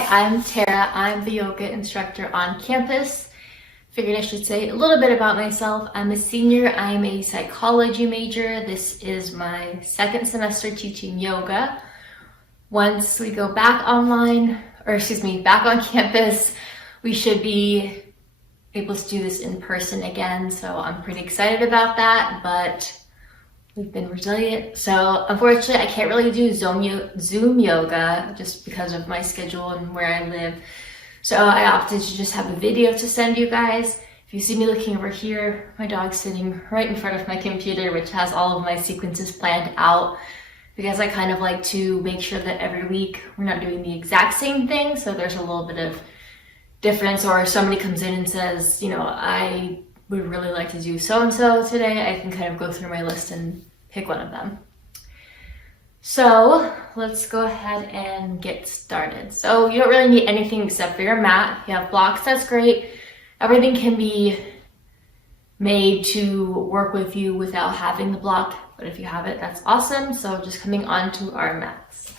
Hi, I'm Tara. I'm the yoga instructor on campus. Figured I should say a little bit about myself. I'm a senior. I'm a psychology major. This is my second semester teaching yoga. Once we go back back on campus, we should be able to do this in person again. So I'm pretty excited about that, but we've been resilient. So unfortunately, I can't really do Zoom yoga just because of my schedule and where I live. So I opted to just have a video to send you guys. If you see me looking over here, my dog's sitting right in front of my computer, which has all of my sequences planned out, because I kind of like to make sure that every week we're not doing the exact same thing. So there's a little bit of difference, or if somebody comes in and says, I would really like to do so-and-so today, I can kind of go through my list and pick one of them. So let's go ahead and get started. So you don't really need anything except for your mat. If you have blocks, that's great. Everything can be made to work with you without having the block, but if you have it, that's awesome. So just coming onto our mats.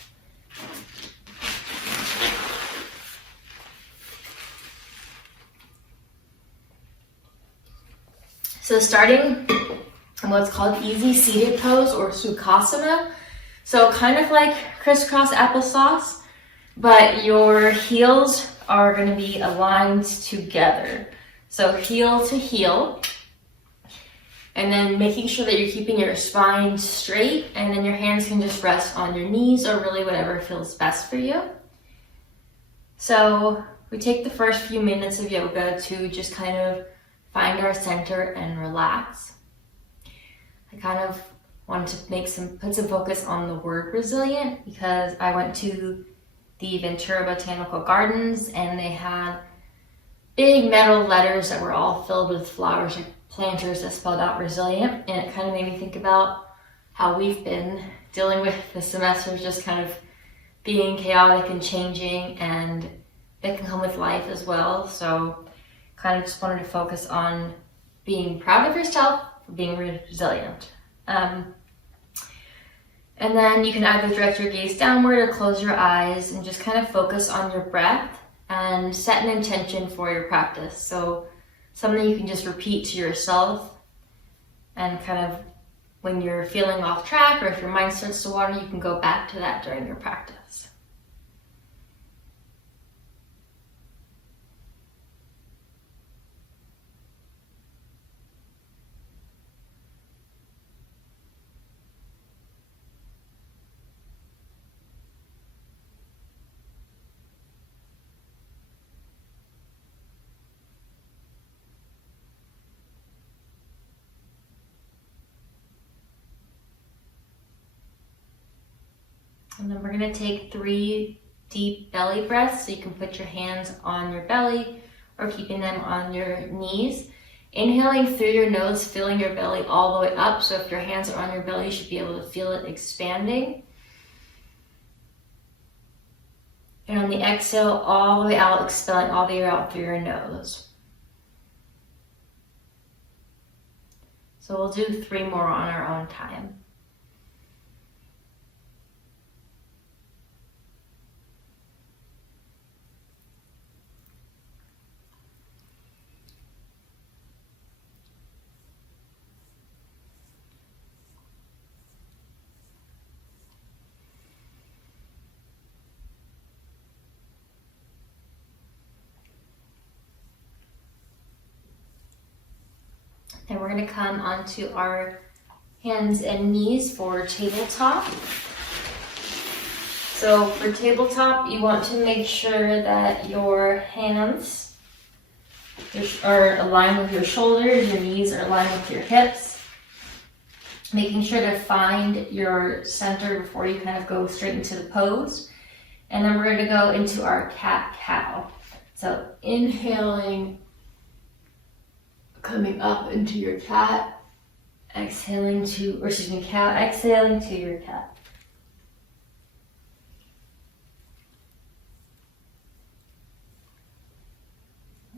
So starting in what's called easy seated pose, or Sukhasana. So kind of like crisscross applesauce, but your heels are going to be aligned together. So heel to heel, and then making sure that you're keeping your spine straight, and then your hands can just rest on your knees or really whatever feels best for you. So we take the first few minutes of yoga to just kind of find our center and relax. I kind of wanted to put some focus on the word resilient, because I went to the Ventura Botanical Gardens and they had big metal letters that were all filled with flowers, like planters, that spelled out resilient. And it kind of made me think about how we've been dealing with the semester, just kind of being chaotic and changing, and it can come with life as well. So kind of just wanted to focus on being proud of yourself for being resilient. And then you can either direct your gaze downward or close your eyes and just kind of focus on your breath and set an intention for your practice. So something you can just repeat to yourself, and kind of when you're feeling off track or if your mind starts to wander, you can go back to that during your practice. And then we're going to take 3 deep belly breaths. So you can put your hands on your belly or keeping them on your knees. Inhaling through your nose, filling your belly all the way up. So if your hands are on your belly, you should be able to feel it expanding. And on the exhale, all the way out, expelling all the air out through your nose. So we'll do 3 more on our own time. And we're going to come onto our hands and knees for tabletop. So for tabletop, you want to make sure that your hands are aligned with your shoulders, your knees are aligned with your hips. Making sure to find your center before you kind of go straight into the pose. And then we're going to go into our cat-cow. So inhaling, coming up into your cat, cow, exhaling to your cat.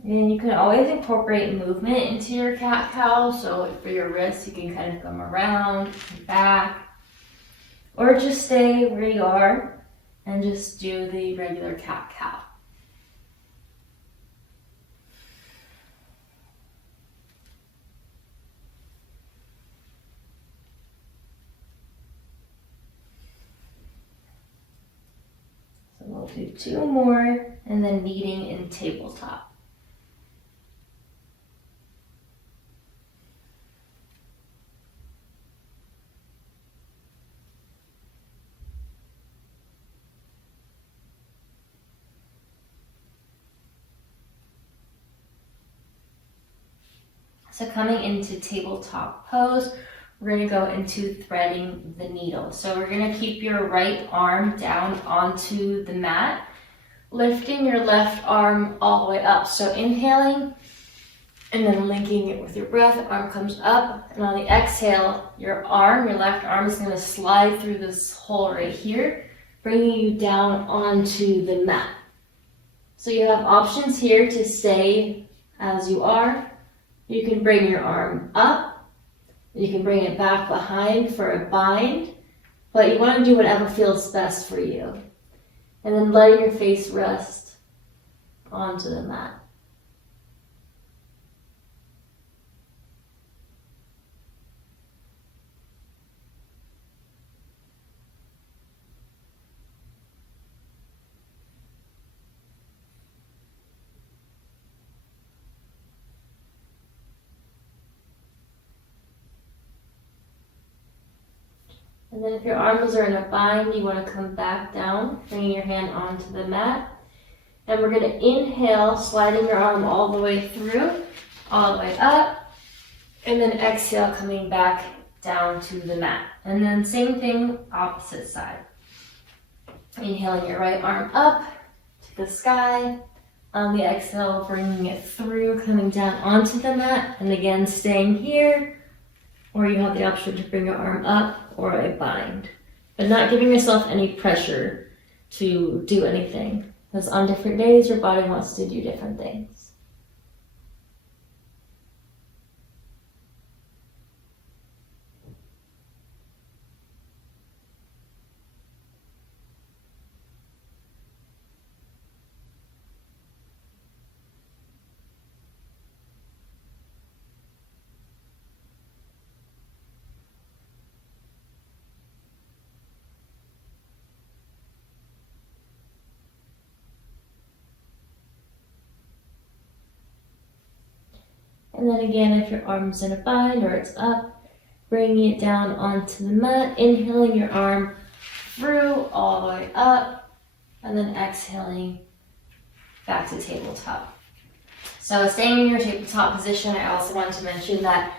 And you can always incorporate movement into your cat-cow. So for your wrists, you can kind of come around and back, or just stay where you are and just do the regular cat-cow. Do 2 more, and then kneading in tabletop. So coming into tabletop pose, we're going to go into threading the needle. So we're going to keep your right arm down onto the mat, lifting your left arm all the way up. So inhaling and then linking it with your breath, arm comes up, and on the exhale, your left arm is going to slide through this hole right here, bringing you down onto the mat. So you have options here to stay as you are. You can bring your arm up, you can bring it back behind for a bind, but you want to do whatever feels best for you. And then letting your face rest onto the mat. And then if your arms are in a bind, you want to come back down, bringing your hand onto the mat. And we're going to inhale, sliding your arm all the way through, all the way up. And then exhale, coming back down to the mat. And then same thing, opposite side. Inhaling your right arm up to the sky. On the exhale, bringing it through, coming down onto the mat. And again, staying here. Or you have the option to bring your arm up or a bind. But not giving yourself any pressure to do anything. Because on different days, your body wants to do different things. And then again, if your arm's in a bind or it's up, bringing it down onto the mat, inhaling your arm through all the way up, and then exhaling back to tabletop. So staying in your tabletop position, I also want to mention that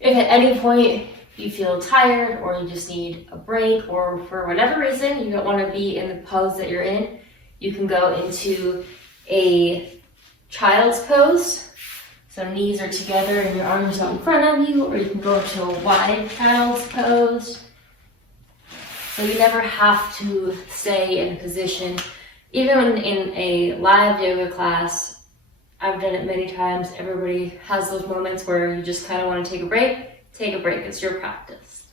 if at any point you feel tired or you just need a break or for whatever reason you don't want to be in the pose that you're in, you can go into a child's pose. So knees are together and your arms out in front of you, or you can go into a wide child's pose. So you never have to stay in a position. Even in a live yoga class, I've done it many times. Everybody has those moments where you just kind of want to take a break. Take a break, it's your practice.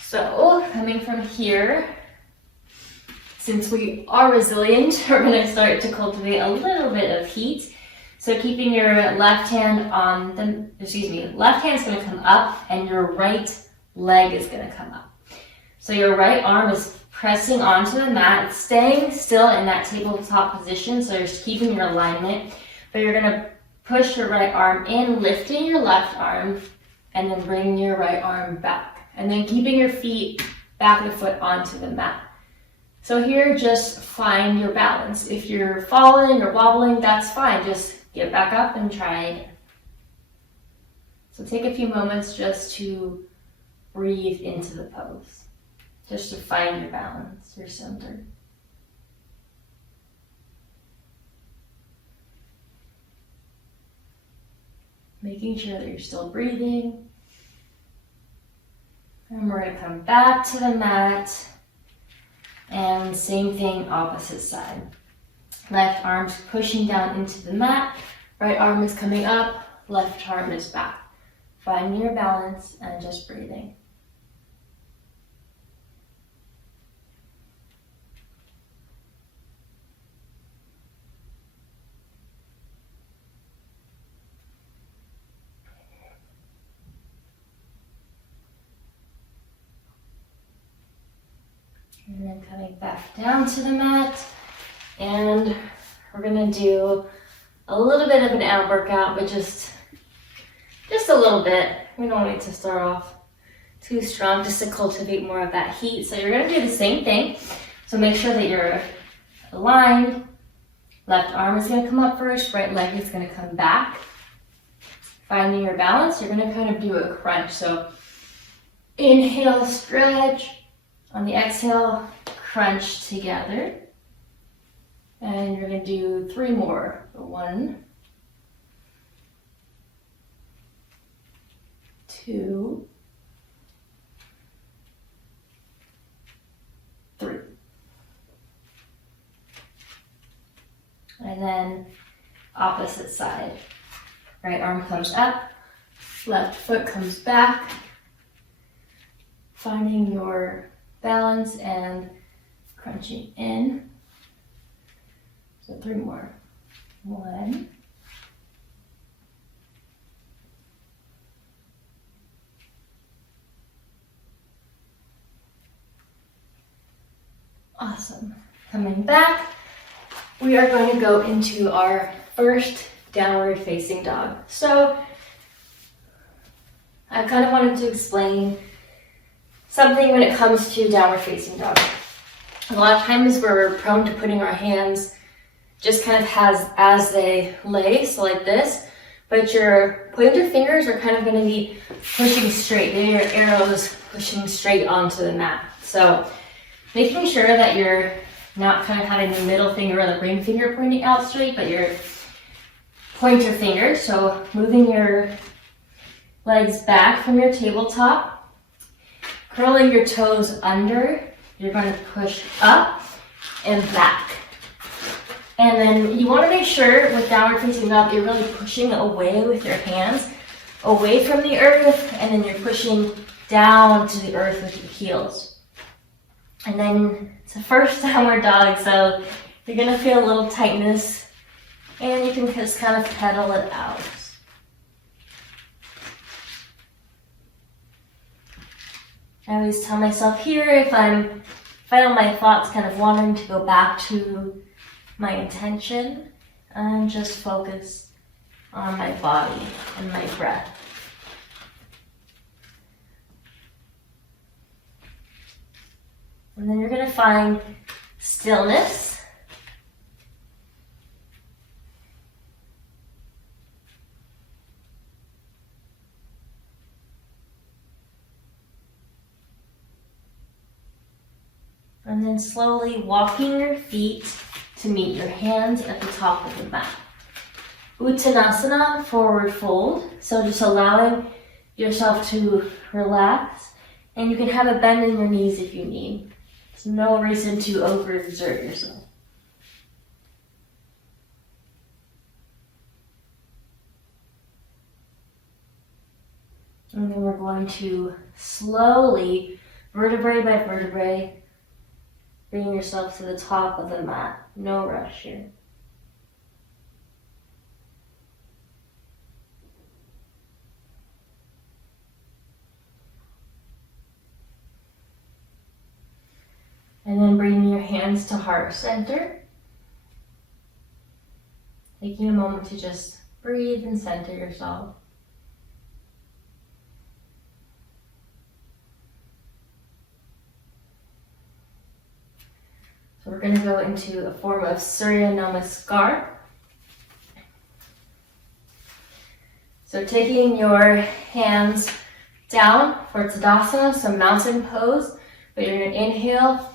So coming from here, since we are resilient, we're going to start to cultivate a little bit of heat. So keeping your left hand left hand's going to come up and your right leg is going to come up. So your right arm is pressing onto the mat, it's staying still in that tabletop position, so you're just keeping your alignment, but you're going to push your right arm in, lifting your left arm, and then bringing your right arm back. And then keeping your feet, back of the foot onto the mat. So here, just find your balance. If you're falling or wobbling, that's fine. Just get back up and try again. So take a few moments just to breathe into the pose. Just to find your balance, your center. Making sure that you're still breathing. And we're going to come back to the mat. And same thing, opposite side. Left arm's pushing down into the mat. Right arm is coming up. Left arm is back. Finding your balance and just breathing. And then coming back down to the mat. And we're gonna do a little bit of an ab workout, but just a little bit. We don't need to start off too strong, just to cultivate more of that heat. So you're gonna do the same thing. So make sure that you're aligned. Left arm is gonna come up first, right leg is gonna come back. Finding your balance, you're gonna kind of do a crunch. So inhale, stretch. On the exhale, crunch together. And you're gonna do 3 more. 1, 2, 3. And then opposite side. Right arm comes up, left foot comes back. Finding your balance and crunching in. So 3 more. 1, 2. Awesome. Coming back, we are going to go into our first downward facing dog. So I kind of wanted to explain something when it comes to downward facing dog. A lot of times we're prone to putting our hands just kind of as they lay, so like this, but your pointer fingers are kind of going to be pushing straight. They're your arrows pushing straight onto the mat. So making sure that you're not kind of having the middle finger or the ring finger pointing out straight, but your pointer finger. So moving your legs back from your tabletop, curling your toes under, you're going to push up and back. And then you want to make sure with downward facing dog, you're really pushing away with your hands, away from the earth, and then you're pushing down to the earth with your heels. And then it's the first downward dog, so you're going to feel a little tightness, and you can just kind of pedal it out. I always tell myself here, if I find my thoughts kind of wandering, to go back to my intention and just focus on my body and my breath. And then you're going to find stillness. And then slowly walking your feet to meet your hands at the top of the mat. Uttanasana, forward fold. So just allowing yourself to relax. And you can have a bend in your knees if you need. There's no reason to overexert yourself. And then we're going to slowly, vertebrae by vertebrae, bring yourself to the top of the mat. No rush here. And then bringing your hands to heart center. Taking a moment to just breathe and center yourself. So we're going to go into a form of Surya Namaskar. So taking your hands down for Tadasana, so mountain pose. But you're going to inhale,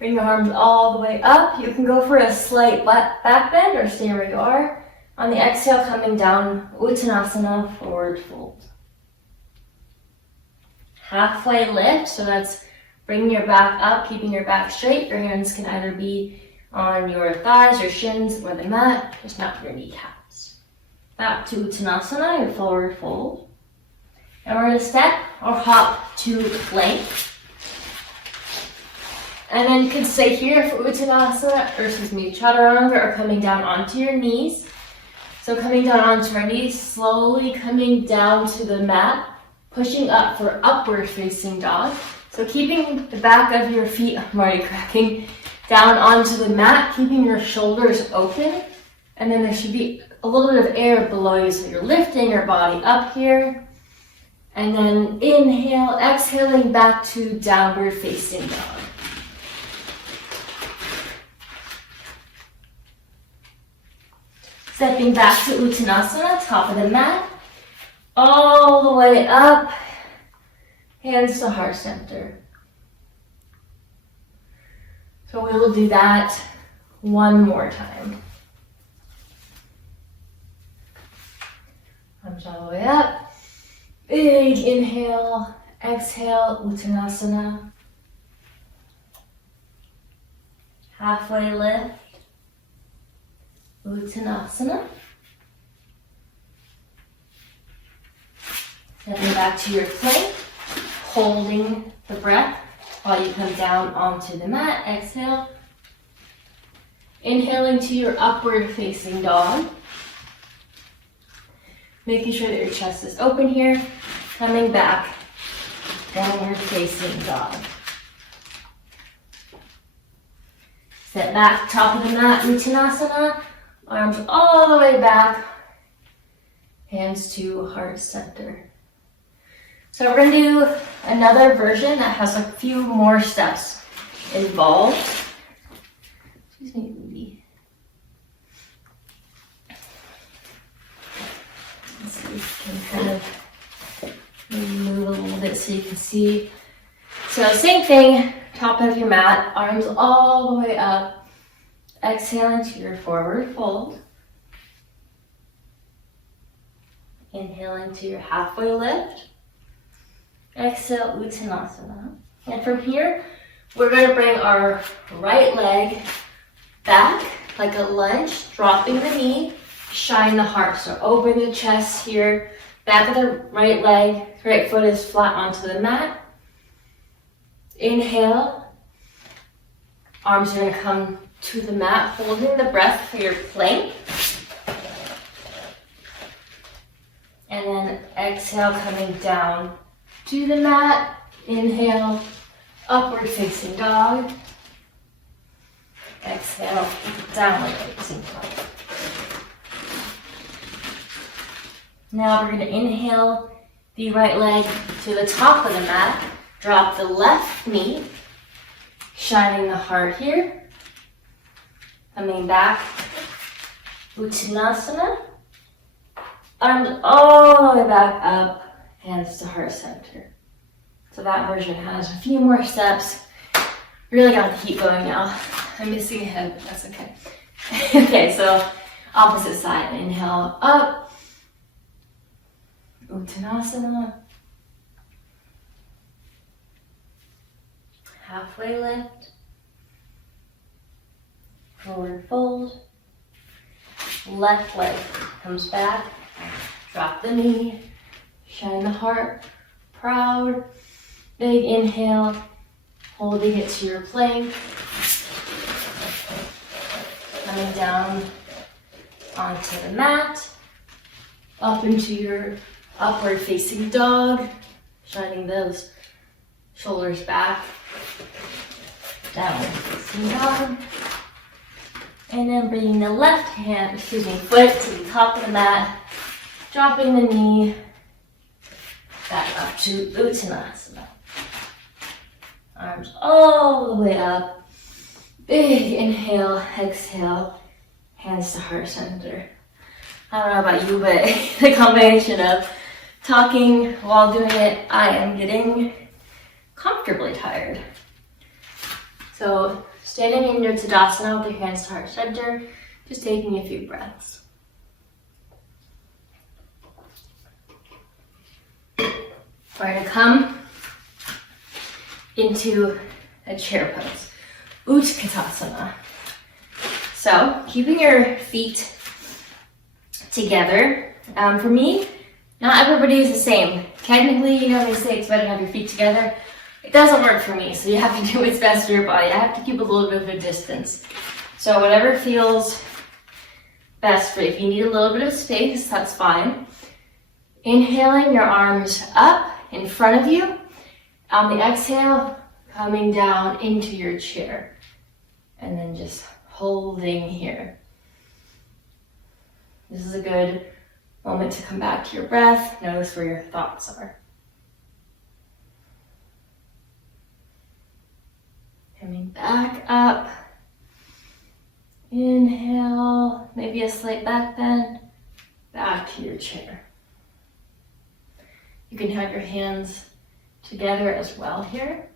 bring your arms all the way up. You can go for a slight back bend or stay where you are. On the exhale, coming down, Uttanasana, forward fold. Halfway lift, so that's bringing your back up, keeping your back straight. Your hands can either be on your thighs, your shins, or the mat, just not your kneecaps. Back to Uttanasana, your forward fold. And we're going to step or hop to plank. And then you can stay here for Uttanasana, or Chaturanga, or coming down onto your knees. So coming down onto our knees, slowly coming down to the mat, pushing up for upward facing dog. So keeping the back of your feet, I'm already cracking, down onto the mat, keeping your shoulders open. And then there should be a little bit of air below you. So you're lifting your body up here. And then inhale, exhaling back to downward facing dog. Stepping back to Uttanasana, top of the mat. All the way up, hands to heart center. So we will do that one more time. Arms all the way up. Big inhale, exhale, Uttanasana. Halfway lift, Uttanasana. Stepping back to your plank, holding the breath while you come down onto the mat. Exhale. Inhaling to your upward facing dog. Making sure that your chest is open here. Coming back, downward facing dog. Step back, top of the mat, Uttanasana. Arms all the way back. Hands to heart center. So we're going to do another version that has a few more steps involved. Excuse me, Ruby. Let's see if we can kind of move a little bit so you can see. So same thing, top of your mat, arms all the way up. Exhaling to your forward fold. Inhaling to your halfway lift. Exhale, Uttanasana. And from here, we're going to bring our right leg back like a lunge, dropping the knee, shine the heart. So open the chest here, back of the right leg, right foot is flat onto the mat. Inhale, arms are going to come to the mat, holding the breath for your plank. And then exhale, coming down to the mat. Inhale, upward facing dog. Exhale, downward facing dog. Now we're going to inhale the right leg to the top of the mat. Drop the left knee, shining the heart here. Coming back, Uttanasana. Arms all the way back up, hands to heart center. So that version has a few more steps. Really got the heat going now. I'm missing a head, but that's okay. Okay, so opposite side. Inhale up, Uttanasana. Halfway lift. Forward fold. Left leg comes back. Drop the knee. Shine the heart. Proud. Big inhale. Holding it to your plank. Coming down onto the mat. Up into your upward facing dog. Shining those shoulders back. Downward facing dog. And then bringing the foot to the top of the mat, dropping the knee, back up to Uttanasana. Arms all the way up, big inhale, exhale, hands to heart center. I don't know about you, but the combination of talking while doing it, I am getting comfortably tired. So standing in your Tadasana with your hands to heart center, just taking a few breaths. We're going to come into a chair pose, Utkatasana. So keeping your feet together. For me, not everybody is the same. Technically, they say it's better to have your feet together. It doesn't work for me, so you have to do what's best for your body. I have to keep a little bit of a distance. So whatever feels best for you. If you need a little bit of space, that's fine. Inhaling your arms up in front of you. On the exhale, coming down into your chair. And then just holding here. This is a good moment to come back to your breath. Notice where your thoughts are. Coming back up. Inhale, maybe a slight back bend. Back to your chair. You can have your hands together as well here.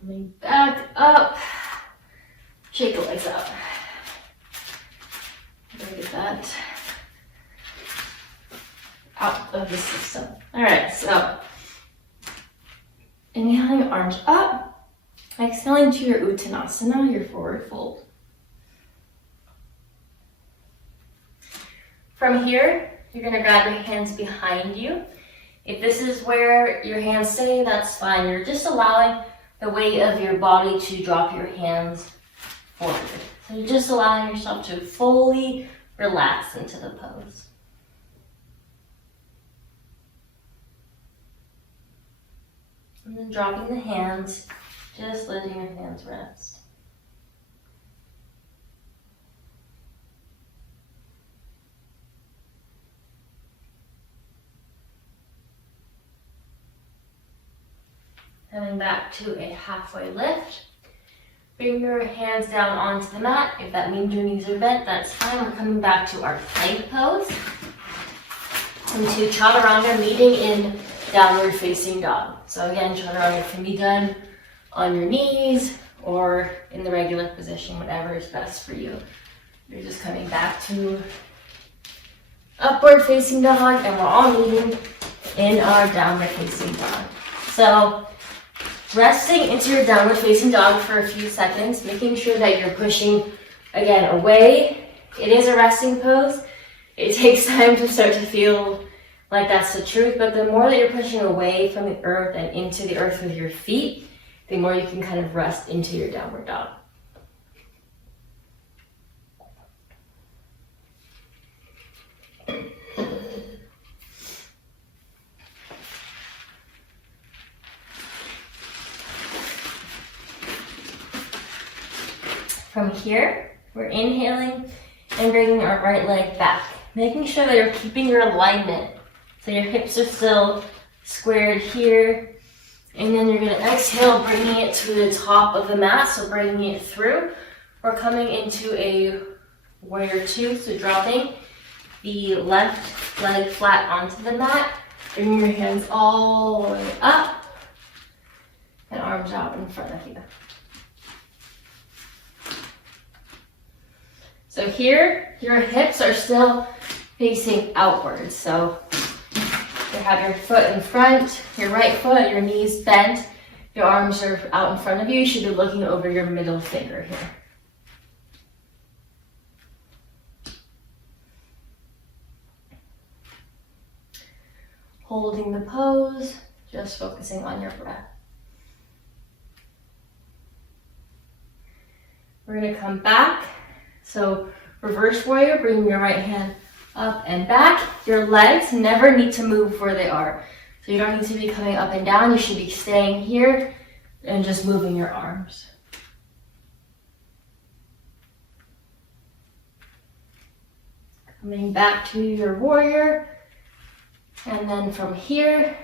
Coming back up. Shake the legs out. Get that out of the system. All right, so inhaling, arms up. Exhaling to your Uttanasana, your forward fold. From here, you're gonna grab your hands behind you. If this is where your hands stay, that's fine. You're just allowing the weight of your body to drop your hands forward. So you're just allowing yourself to fully relax into the pose. And then dropping the hands, just letting your hands rest. Coming back to a halfway lift. Bring your hands down onto the mat. If that means your knees are bent, that's fine. We're coming back to our plank pose. Into Chaturanga, meeting in downward facing dog. So again, Chaturanga can be done on your knees or in the regular position, whatever is best for you. You're just coming back to upward facing dog, and we're all meeting in our downward facing dog. So resting into your downward facing dog for a few seconds, making sure that you're pushing, again, away. It is a resting pose. It takes time to start to feel like that's the truth, but the more that you're pushing away from the earth and into the earth with your feet, the more you can kind of rest into your downward dog. From here, we're inhaling and bringing our right leg back, making sure that you're keeping your alignment. So your hips are still squared here. And then you're gonna exhale, bringing it to the top of the mat, so bringing it through. We're coming into a warrior two, so dropping the left leg flat onto the mat, bringing your hands all the way up, and arms out in front of you. So here, your hips are still facing outwards. So you have your foot in front, your right foot, your knees bent, your arms are out in front of you. You should be looking over your middle finger here. Holding the pose, just focusing on your breath. We're gonna come back. So reverse warrior, bring your right hand up and back. Your legs never need to move where they are. So you don't need to be coming up and down. You should be staying here and just moving your arms. Coming back to your warrior. And then from here,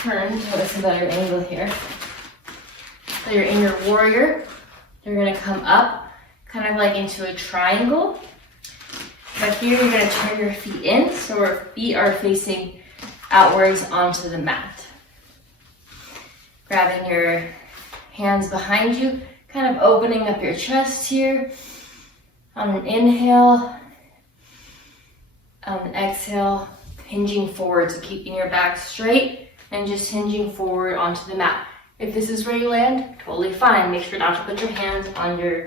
turn so it's a better angle here. So you're in your warrior. You're gonna come up, kind of like into a triangle. But here you're gonna turn your feet in, so our feet are facing outwards onto the mat. Grabbing your hands behind you, kind of opening up your chest here. On an inhale, on an exhale, hinging forward, so keeping your back straight and just hinging forward onto the mat. If this is where you land, totally fine. Make sure not to put your hands on your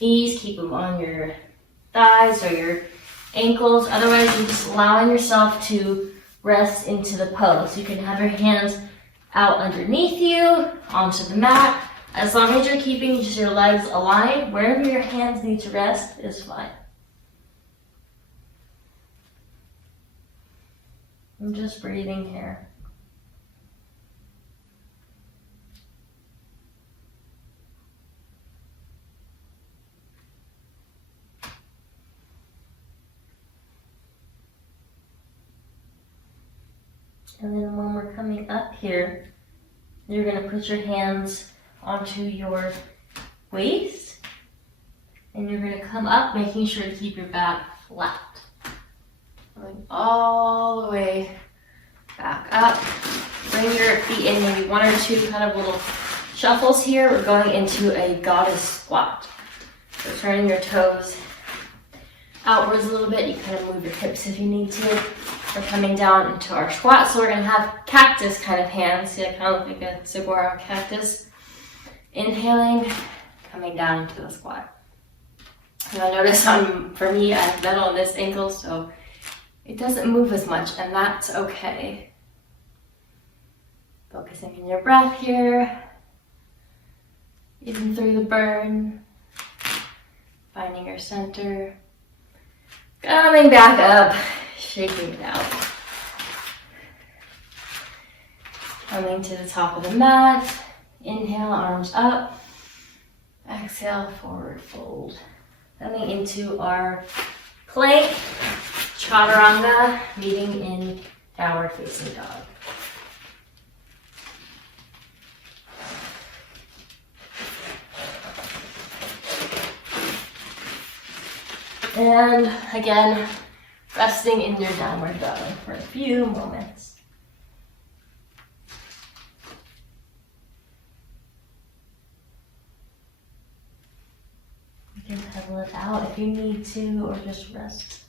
knees, keep them on your thighs or your ankles. Otherwise, you're just allowing yourself to rest into the pose. You can have your hands out underneath you, onto the mat. As long as you're keeping just your legs aligned, wherever your hands need to rest is fine. I'm just breathing here. And then when we're coming up here, you're going to put your hands onto your waist, and you're going to come up, making sure to keep your back flat. Going all the way back up. Bring your feet in, maybe one or two kind of little shuffles here. We're going into a goddess squat. So turning your toes outwards a little bit. You kind of move your hips if you need to. We're coming down into our squat, so we're going to have cactus kind of hands. See, I kind of look like a saguaro cactus. Inhaling, coming down into the squat. You'll notice for me, I have metal in this ankle, so it doesn't move as much, and that's okay. Focusing on your breath here, even through the burn, finding your center, coming back up, shaking it out. Coming to the top of the mat, inhale, arms up, exhale, forward fold. Coming into our plank, chaturanga, meeting in downward facing dog. And again, resting in your downward dog for a few moments. You can pedal it out if you need to, or just rest.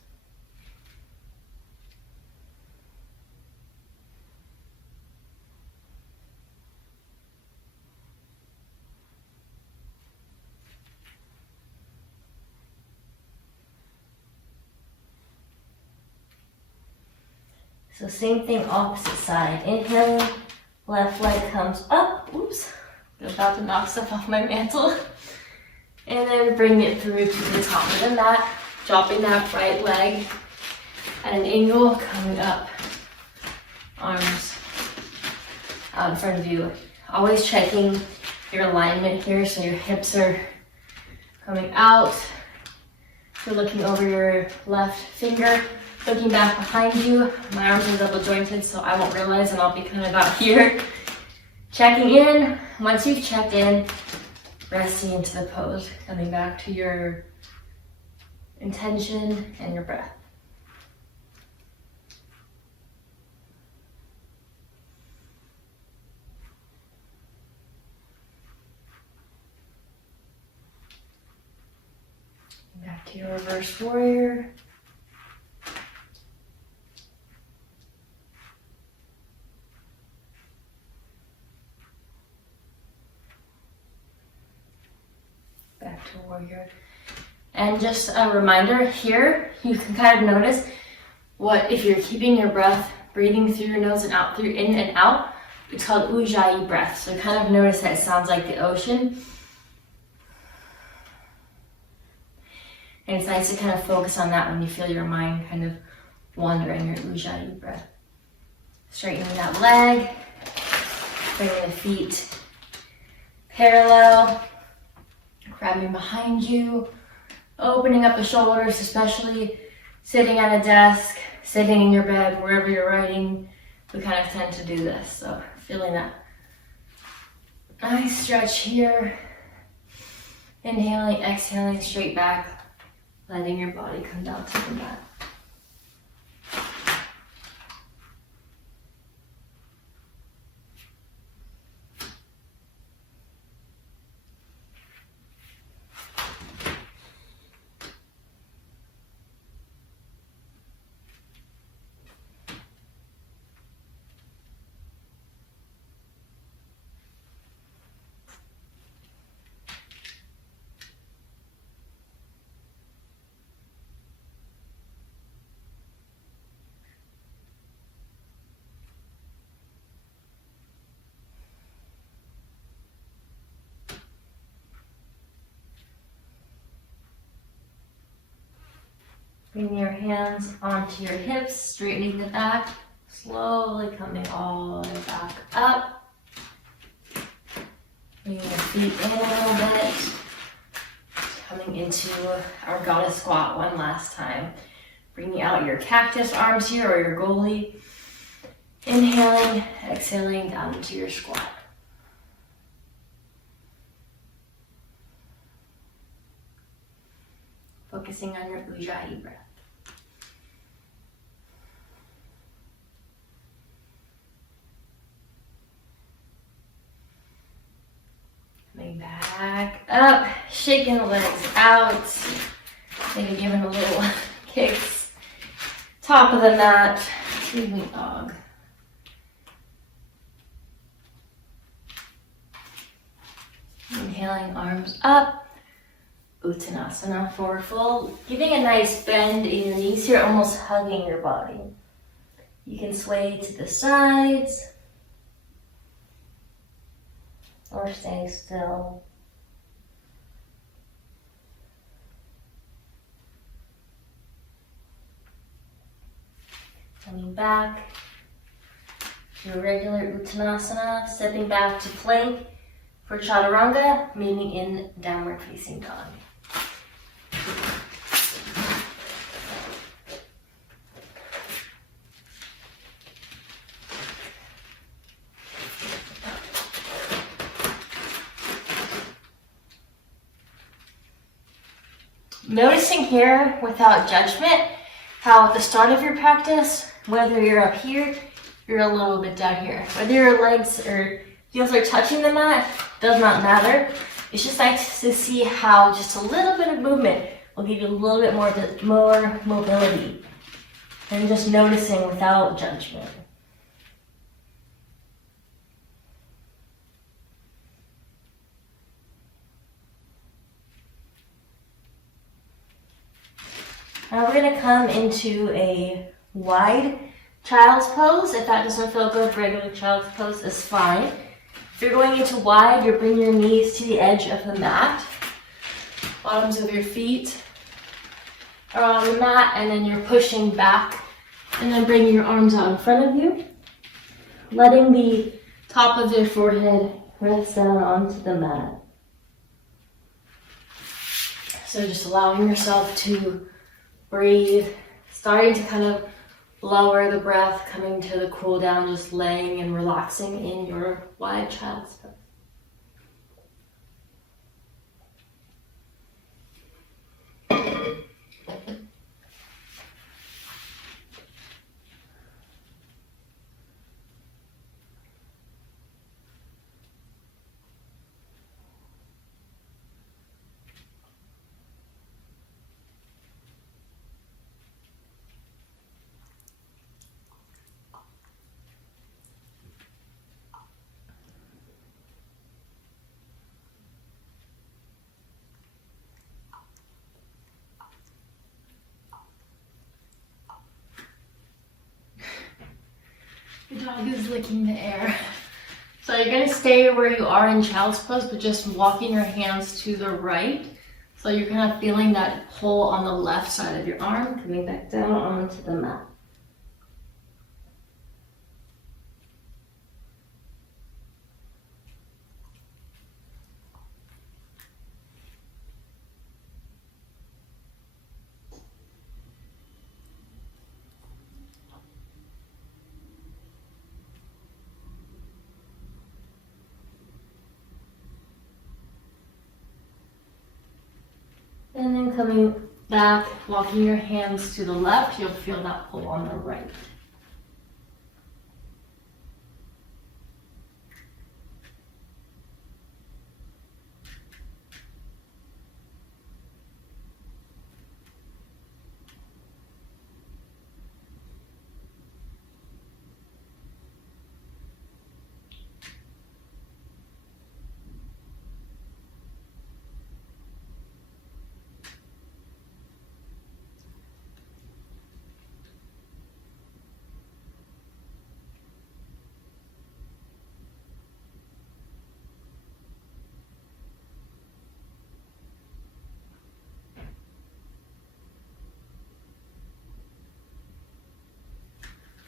So same thing, opposite side. Inhaling, left leg comes up. Oops, I'm about to knock stuff off my mantle. And then bring it through to the top of the mat, dropping that right leg at an angle, coming up. Arms out in front of you. Always checking your alignment here, so your hips are coming out. You're looking over your left finger, looking back behind you. My arms are double jointed, so I won't realize, and I'll be kind of out here. Checking in. Once you've checked in, resting into the pose, coming back to your intention and your breath. Back to your reverse warrior. Back to warrior. And just a reminder here, you can kind of notice what, if you're keeping your breath, breathing through your nose and out through, in and out, it's called Ujjayi breath. So kind of notice that it sounds like the ocean. And it's nice to kind of focus on that when you feel your mind kind of wandering, your Ujjayi breath. Straightening that leg, bringing the feet parallel, grabbing behind you, opening up the shoulders, especially sitting at a desk, sitting in your bed, wherever you're writing. We kind of tend to do this, so feeling that nice stretch here. Inhaling, exhaling, straight back, letting your body come down to the mat. Bring your hands onto your hips, straightening the back, Slowly coming all the way back up. Bringing your feet in a little bit. Coming into our goddess squat one last time. Bringing out your cactus arms here or your goalie. Inhaling, exhaling down into your squat. Focusing on your Ujjayi breath. Coming back up, shaking the legs out, maybe giving a little kicks. Top of the mat, sleeping dog. Inhaling, arms up, Uttanasana, forward fold. Giving a nice bend in your knees here, almost hugging your body. You can sway to the sides or stay still. Coming back to your regular Uttanasana, stepping back to plank for Chaturanga, meaning in downward facing dog. Noticing here, without judgment, how at the start of your practice, whether you're up here, you're a little bit down here. Whether your legs or heels are touching the mat, does not matter. It's just nice to see how just a little bit of movement will give you a little bit more mobility. And just noticing without judgment. Now we're going to come into a wide child's pose. If that doesn't feel good, regular child's pose is fine. If you're going into wide, you're bringing your knees to the edge of the mat. Bottoms of your feet are on the mat, and then you're pushing back and then bringing your arms out in front of you. Letting the top of your forehead rest down onto the mat. So just allowing yourself to breathe, starting to kind of lower the breath, coming to the cool down, just laying and relaxing in your wide child's pose. Your dog is licking the air. So you're going to stay where you are in child's pose, but just walking your hands to the right. So you're kind of feeling that pull on the left side of your arm, coming back down onto the mat. And then coming back, walking your hands to the left, you'll feel that pull on the right.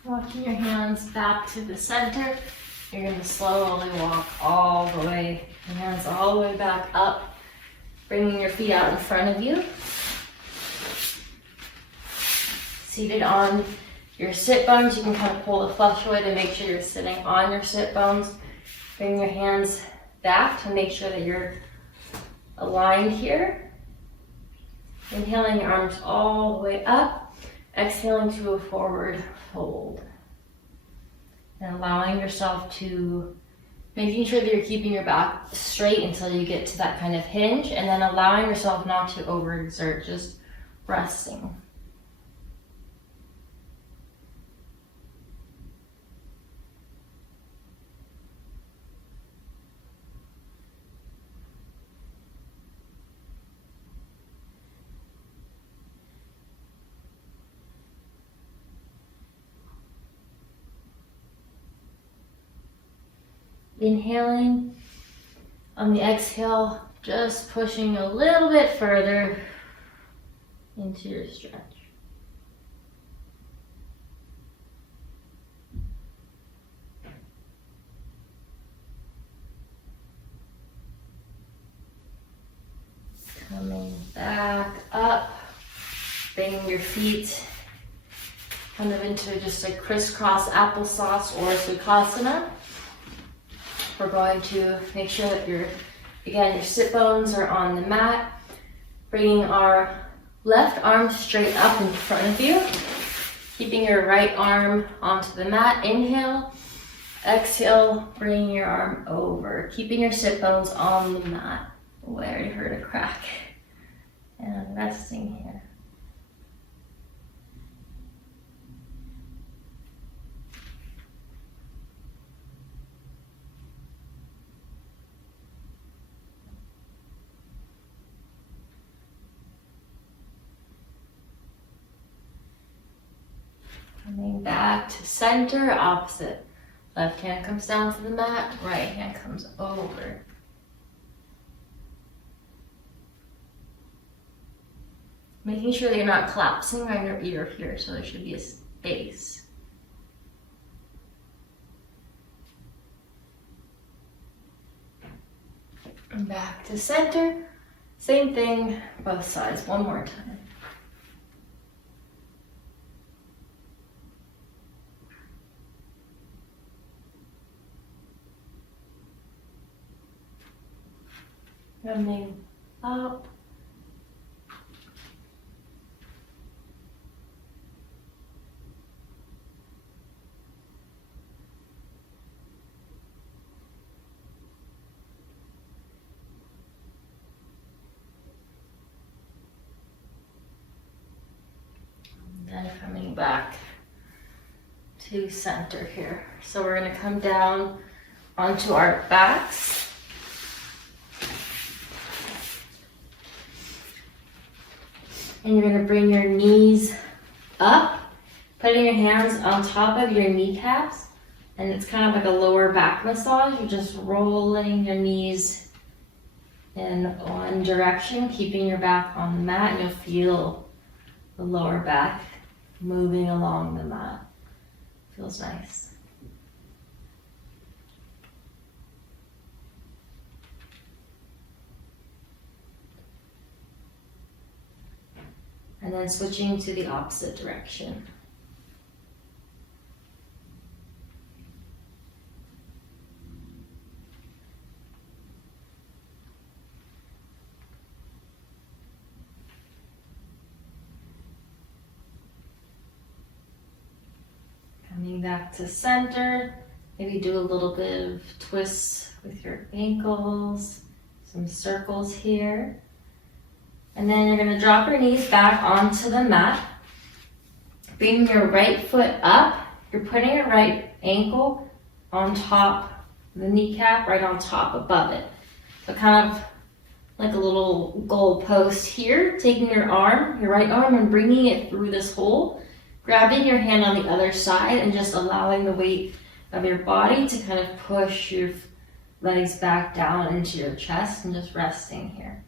Walking your hands back to the center. You're going to slowly walk all the way, your hands all the way back up, bringing your feet out in front of you. Seated on your sit bones, you can kind of pull the flesh away to make sure you're sitting on your sit bones. Bring your hands back to make sure that you're aligned here. Inhaling your arms all the way up, exhaling to a forward fold. And allowing yourself to, making sure that you're keeping your back straight until you get to that kind of hinge, and then allowing yourself not to overexert, just resting. Inhaling, on the exhale, just pushing a little bit further into your stretch. Coming back up, bringing your feet kind of into just a crisscross applesauce or Sukhasana. We're going to make sure that your sit bones are on the mat. Bringing our left arm straight up in front of you. Keeping your right arm onto the mat. Inhale. Exhale, bringing your arm over. Keeping your sit bones on the mat. Oh, I already heard a crack. And resting here. Coming back to center, opposite. Left hand comes down to the mat, right hand comes over. Making sure that you're not collapsing on your ear here, so there should be a space. And back to center. Same thing, both sides, one more time. Coming up. And then coming back to center here. So we're going to come down onto our backs. And you're going to bring your knees up, putting your hands on top of your kneecaps. And it's kind of like a lower back massage. You're just rolling your knees in one direction, keeping your back on the mat, and you'll feel the lower back moving along the mat. Feels nice. And then switching to the opposite direction. Coming back to center. Maybe do a little bit of twists with your ankles, some circles here. And then you're going to drop your knees back onto the mat. Bring your right foot up. You're putting your right ankle on top of the kneecap, right on top above it. So kind of like a little goal post here. Taking your right arm, and bringing it through this hole. Grabbing your hand on the other side and just allowing the weight of your body to kind of push your legs back down into your chest, and just resting here.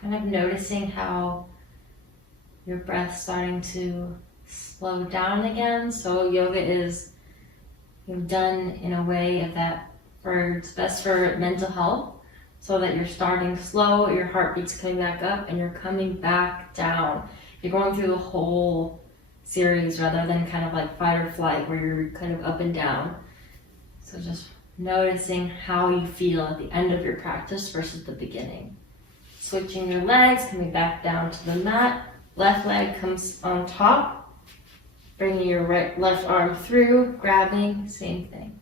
kind of noticing how your breath's starting to slow down again. So yoga is done in a way that it's best for mental health, so that you're starting slow, your heartbeat's coming back up, and you're coming back down. You're going through the whole series rather than kind of like fight or flight where you're kind of up and down. So just noticing how you feel at the end of your practice versus the beginning. Switching your legs, coming back down to the mat. Left leg comes on top. Bringing your left arm through, grabbing, same thing.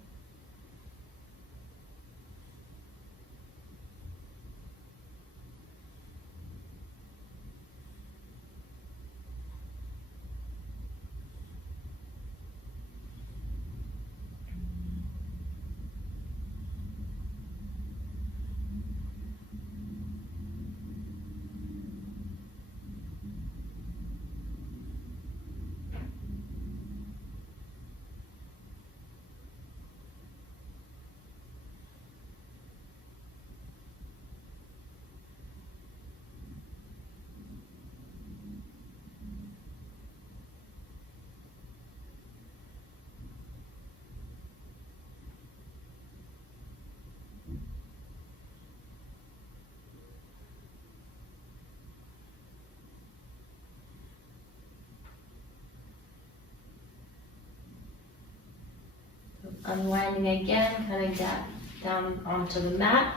Unwinding again, coming down onto the mat.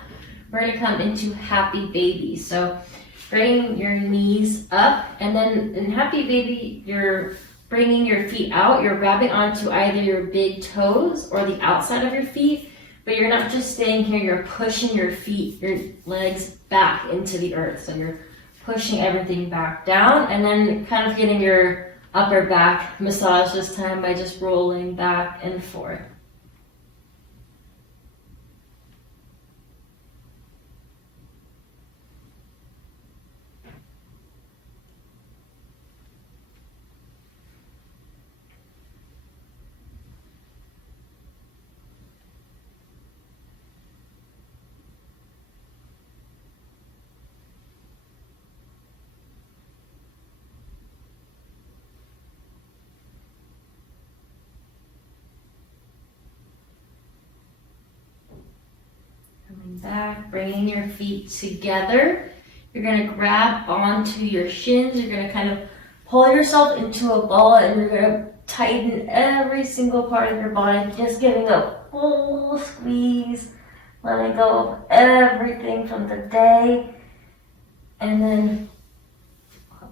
We're gonna come into happy baby. So bring your knees up, and then in happy baby, you're bringing your feet out. You're grabbing onto either your big toes or the outside of your feet, but you're not just staying here, you're pushing your feet, your legs back into the earth. So you're pushing everything back down, and then kind of getting your upper back massage this time by just rolling back and forth. Coming back, bringing your feet together. You're gonna grab onto your shins. You're gonna kind of pull yourself into a ball, and you're gonna tighten every single part of your body, just giving a full squeeze, letting go of everything from the day, and then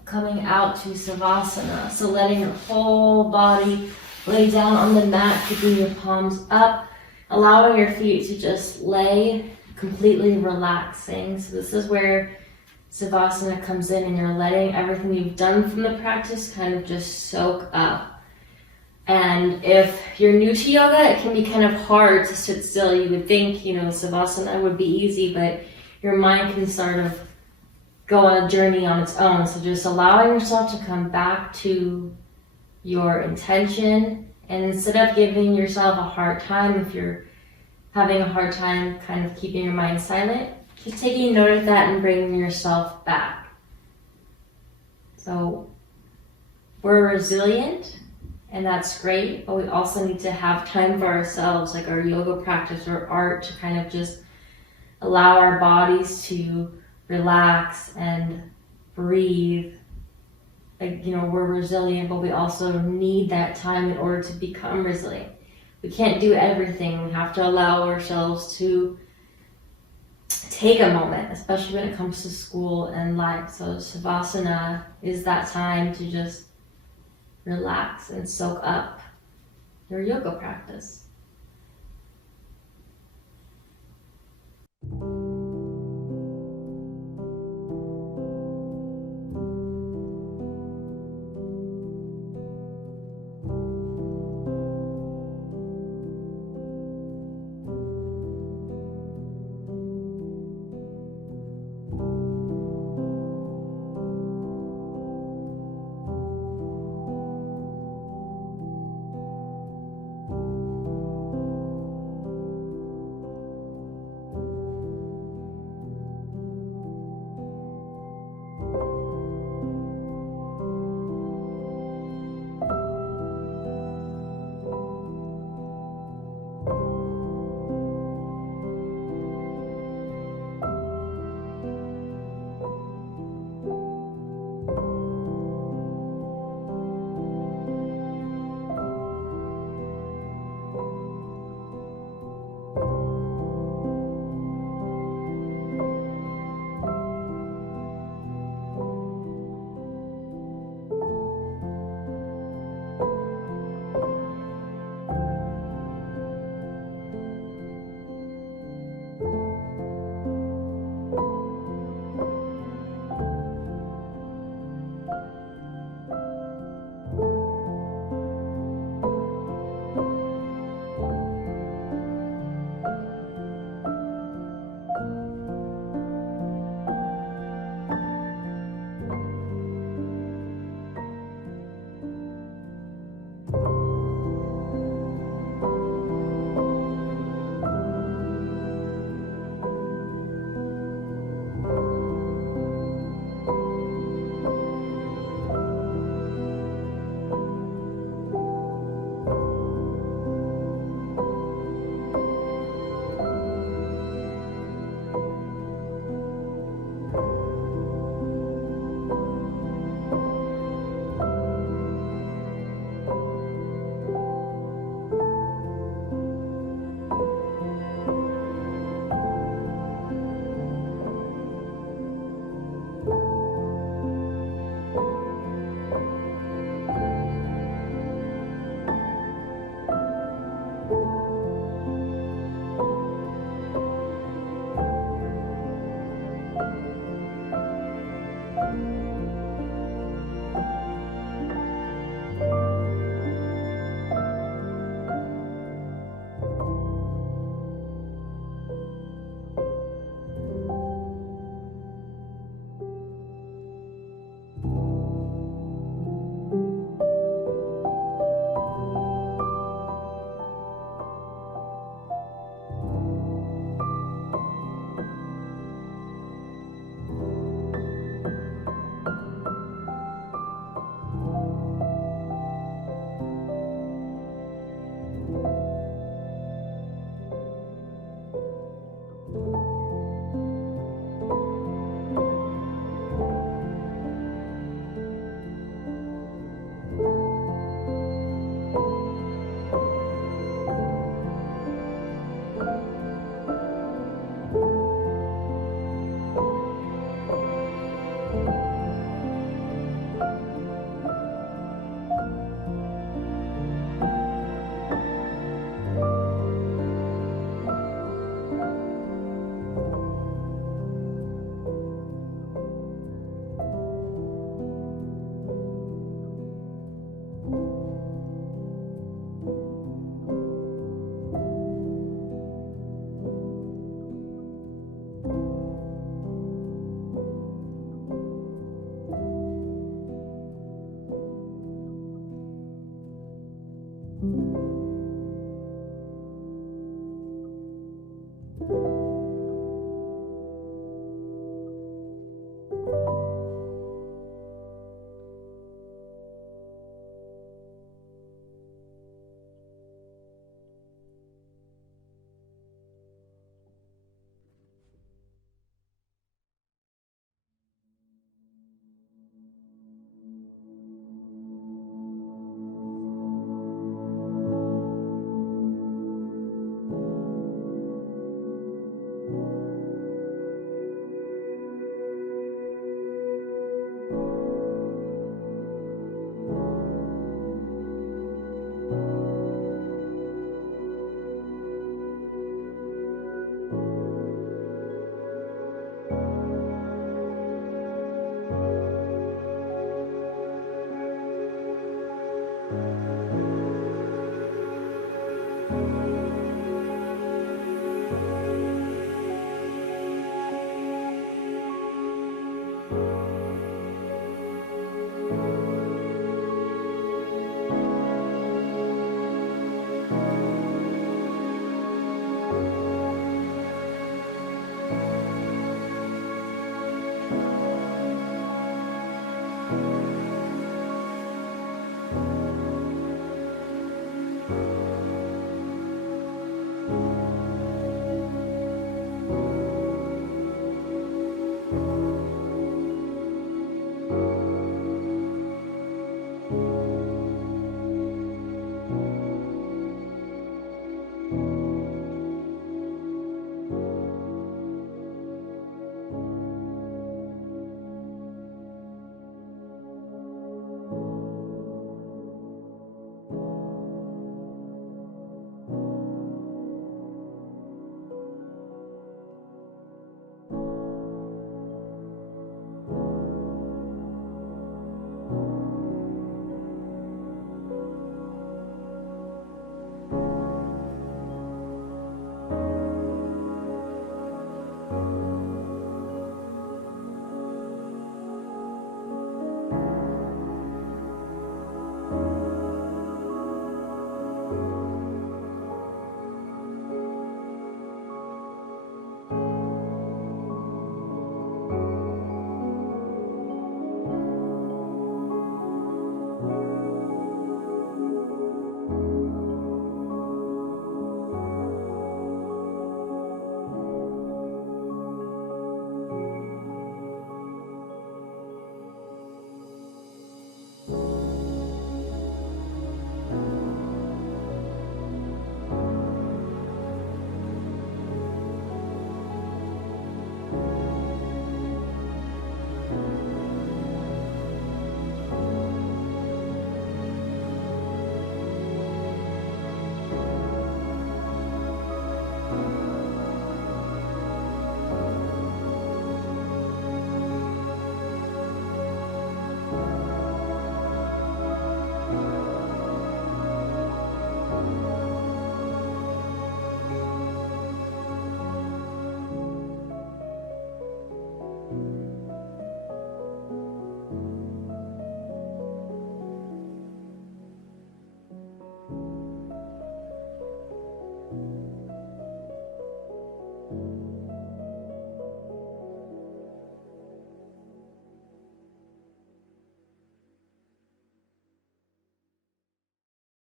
coming out to Savasana. So letting your whole body lay down on the mat, keeping your palms up, allowing your feet to just lay, completely relaxing. So this is where Savasana comes in, and you're letting everything you've done from the practice kind of just soak up. And if you're new to yoga, it can be kind of hard to sit still. You would think, Savasana would be easy, but your mind can sort of go on a journey on its own. So just allowing yourself to come back to your intention. And instead of giving yourself a hard time, if you're having a hard time kind of keeping your mind silent, just taking note of that and bringing yourself back. So we're resilient, and that's great, but we also need to have time for ourselves, like our yoga practice or art, to kind of just allow our bodies to relax and breathe. We're resilient, but we also need that time in order to become resilient. We can't do everything. We have to allow ourselves to take a moment, especially when it comes to school and life. So Savasana is that time to just relax and soak up your yoga practice.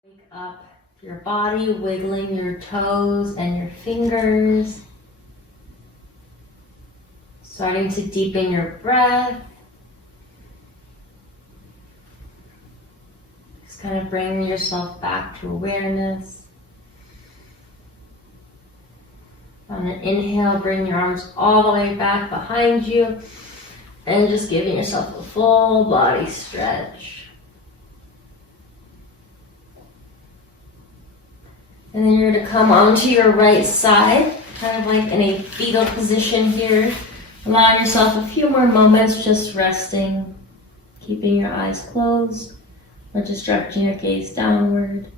Wake up your body, wiggling your toes and your fingers. Starting to deepen your breath. Just kind of bringing yourself back to awareness. On an inhale, bring your arms all the way back behind you and just giving yourself a full body stretch. And then you're going to come onto your right side, kind of like in a fetal position here. Allow yourself a few more moments just resting, keeping your eyes closed, or just directing your gaze downward.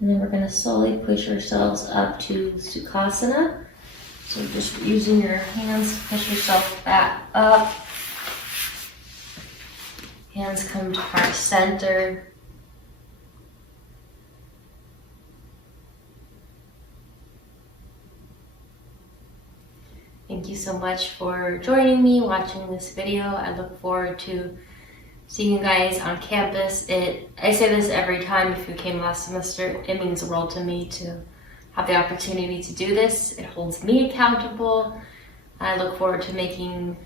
And then we're going to slowly push ourselves up to Sukhasana. So just using your hands to push yourself back up. Hands come to heart center. Thank you so much for joining me, watching this video. I look forward to seeing you guys on campus. I say this every time. If you came last semester, it means the world to me to have the opportunity to do this. It holds me accountable. I look forward to making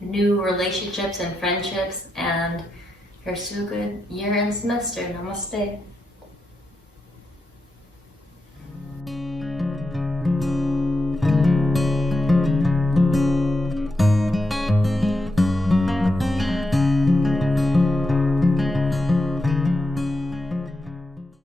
new relationships and friendships, and here's to a good year and semester. Namaste.